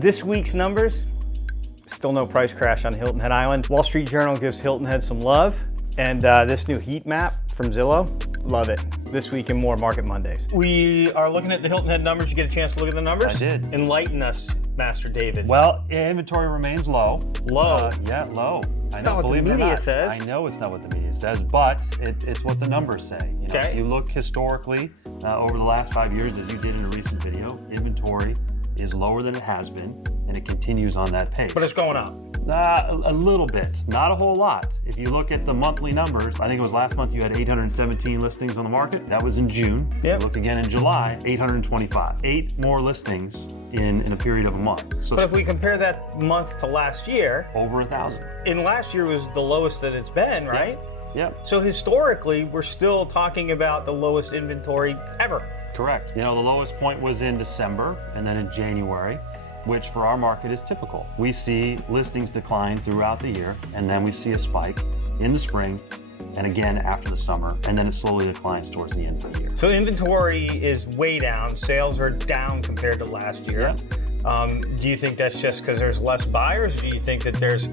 This week's numbers, still no price crash on Hilton Head Island. Wall Street Journal gives Hilton Head some love. And this new heat map from Zillow, love it. This week in More Market Mondays. We are looking at the Hilton Head numbers. You get a chance to look at the numbers? I did. Enlighten us, Master David. Well, inventory remains low. Low? Yeah, low. It's not what the media says. I know it's not what the media says, but it's what the numbers say. You know, okay. If you look historically over the last 5 years, as you did in a recent video, inventory is lower than it has been, and it continues on that pace. But it's going up. A little bit, not a whole lot. If you look at the monthly numbers, I think it was last month you had 817 listings on the market. That was in June. Yep. Look again in July, 825. 8 more listings in a period of a month. So but if we compare that month to last year, over 1,000. And last year was the lowest that it's been, right? Yeah. So historically, we're still talking about the lowest inventory ever. Correct. You know, the lowest point was in December and then in January, which for our market is typical. We see listings decline throughout the year, and then we see a spike in the spring, and again after the summer, and then it slowly declines towards the end of the year. So inventory is way down. Sales are down compared to last year. Yeah. Do you think that's just because there's less buyers? Or do you think that there's,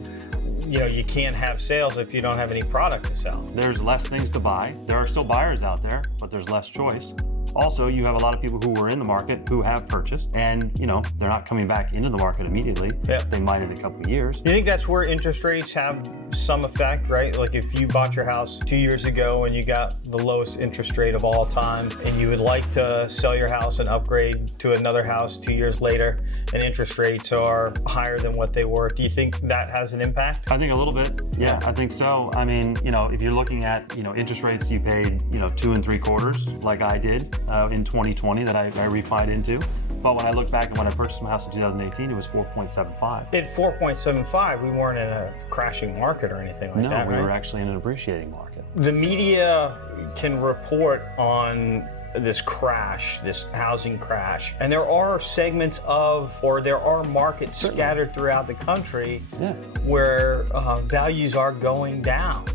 you can't have sales if you don't have any product to sell? There's less things to buy. There are still buyers out there, but there's less choice. Also, you have a lot of people who were in the market who have purchased, and they're not coming back into the market immediately. Yeah. They might in a couple of years. You think that's where interest rates have some effect, right? Like if you bought your house 2 years ago and you got the lowest interest rate of all time, and you would like to sell your house and upgrade to another house 2 years later, and interest rates are higher than what they were, do you think that has an impact? I think a little bit. Yeah, I think so. I mean, if you're looking at, interest rates you paid, 2 3/4 like I did in 2020 that I refied into. But when I look back and when I purchased my house in 2018, it was 4.75. At 4.75, we weren't in a crashing market or anything like that, No, we right? were actually in an appreciating market. The media can report on this crash, this housing crash, and there are segments there are markets scattered throughout the country where values are going down.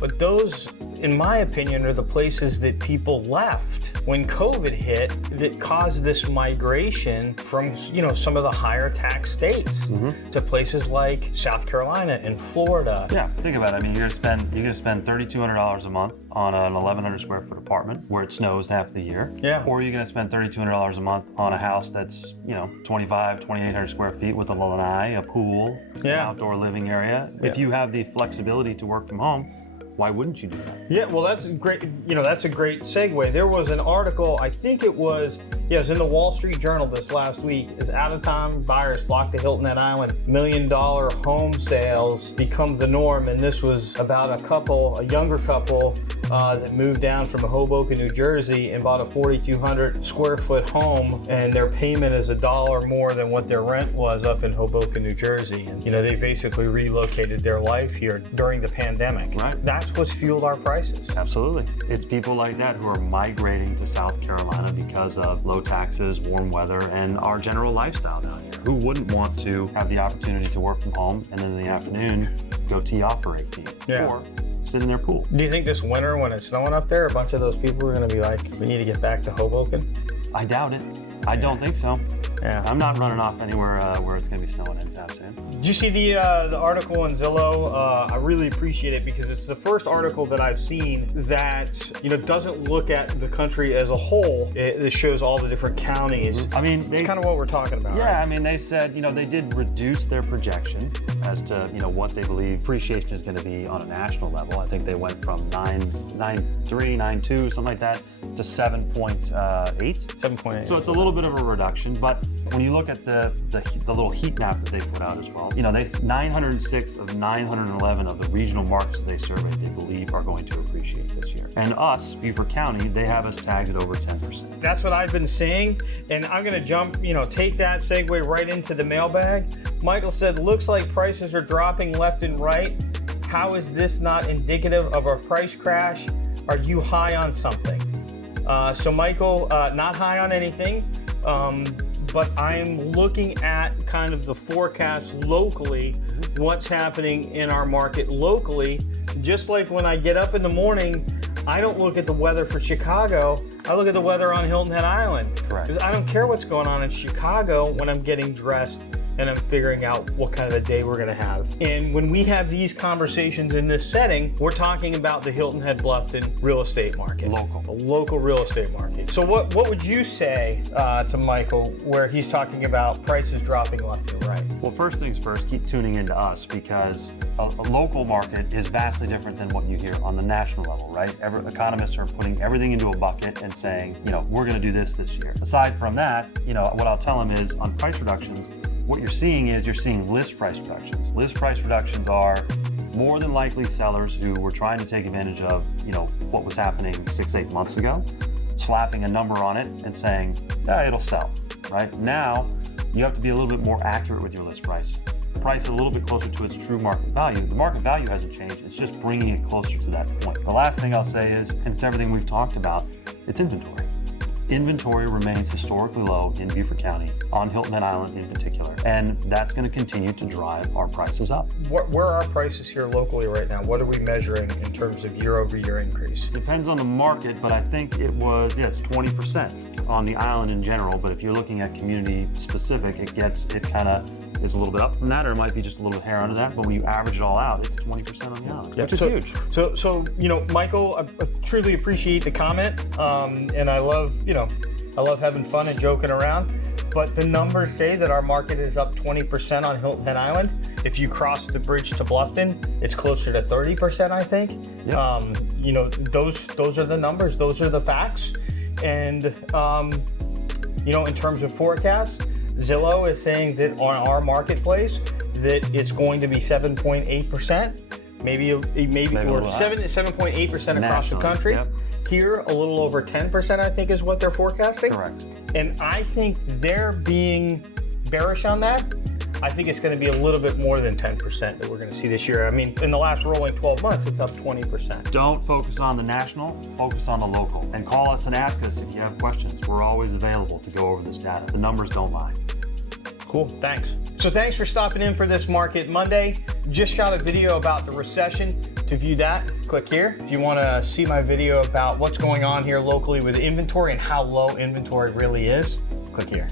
But those, in my opinion, are the places that people left when COVID hit that caused this migration from, some of the higher tax states to places like South Carolina and Florida. Yeah, think about it. I mean, you're gonna spend $3,200 a month on an 1,100 square foot apartment where it snows half the year. Yeah. Or you're gonna spend $3,200 a month on a house that's 2,800 square feet with a lanai, a pool, an outdoor living area. Yeah. If you have the flexibility to work from home, why wouldn't you do that? Yeah, well, that's great. That's a great segue. There was an article, I think it was in the Wall Street Journal this last week. As out-of-town buyers flock to Hilton Head Island, $1 million home sales become the norm. And this was about a younger couple that moved down from Hoboken, New Jersey, and bought a 4,200 square foot home, and their payment is $1 more than what their rent was up in Hoboken, New Jersey. And they basically relocated their life here during the pandemic. Right. That's what's fueled our prices. Absolutely. It's people like that who are migrating to South Carolina because of low taxes, warm weather, and our general lifestyle down here. Who wouldn't want to have the opportunity to work from home and then in the afternoon go tee off for 18? Yeah. Or sit in their pool. Do you think this winter, when it's snowing up there, a bunch of those people are going to be like, we need to get back to Hoboken? I doubt it. I don't think so. Yeah. I'm not running off anywhere where it's going to be snowing anytime soon. Did you see the article in Zillow? I really appreciate it because it's the first article that I've seen that doesn't look at the country as a whole. It shows all the different counties. I mean, it's kind of what we're talking about. Yeah, right? I mean, they said they did reduce their projection as to what they believe appreciation is going to be on a national level. I think they went from 9.3, 9.2, something like that, to 7.8. 7.8. So it's a little bit of a reduction, but when you look at the little heat map that they put out as well, 906 of 911 of the regional markets they surveyed, they believe are going to appreciate this year. And us, Beaufort County, they have us tagged at over 10%. That's what I've been saying, and I'm going to jump, take that segue right into the mailbag. Michael said, looks like prices are dropping left and right. How is this not indicative of a price crash? Are you high on something? So Michael, not high on anything. But I'm looking at kind of the forecast locally, what's happening in our market locally. Just like when I get up in the morning, I don't look at the weather for Chicago, I look at the weather on Hilton Head Island. Correct. Because I don't care what's going on in Chicago when I'm getting dressed and I'm figuring out what kind of a day we're gonna have. And when we have these conversations in this setting, we're talking about the Hilton Head Bluffton real estate market. Local. The local real estate market. So what would you say to Michael where he's talking about prices dropping left and right? Well, first things first, keep tuning into us, because a local market is vastly different than what you hear on the national level, right? Economists are putting everything into a bucket and saying, we're going to do this year. Aside from that, what I'll tell them is on price reductions, what you're seeing list price reductions. List price reductions are more than likely sellers who were trying to take advantage of, what was happening 6-8 months ago, slapping a number on it and saying, yeah, it'll sell, right? Now, you have to be a little bit more accurate with your list price. Price a little bit closer to its true market value. The market value hasn't changed, it's just bringing it closer to that point. The last thing I'll say is, and it's everything we've talked about, it's inventory. Inventory remains historically low in Beaufort County, on Hilton Head Island in particular, and that's going to continue to drive our prices up. Where are our prices here locally right now? What are we measuring in terms of year-over-year increase? Depends on the market, but I think it was, 20% on the island in general, but if you're looking at community specific, it kind of is a little bit up from that, or it might be just a little hair under that, but when you average it all out, it's 20% on the island, which is huge. So Michael, I truly appreciate the comment, and I love having fun and joking around, but the numbers say that our market is up 20% on Hilton Head Island. If you cross the bridge to Bluffton, it's closer to 30%, I think. Yep. Those are the numbers, those are the facts, and in terms of forecasts, Zillow is saying that on our marketplace that it's going to be 7.8%, maybe or 7.8% across the country. Yep. Here, a little over 10%, I think, is what they're forecasting. Correct. And I think they're being bearish on that. I think it's going to be a little bit more than 10% that we're going to see this year. I mean, in the last rolling 12 months, it's up 20%. Don't focus on the national, focus on the local. And call us and ask us if you have questions. We're always available to go over this data. The numbers don't lie. Cool, thanks. So thanks for stopping in for this Market Monday. Just shot a video about the recession. To view that, click here. If you want to see my video about what's going on here locally with inventory and how low inventory really is, click here.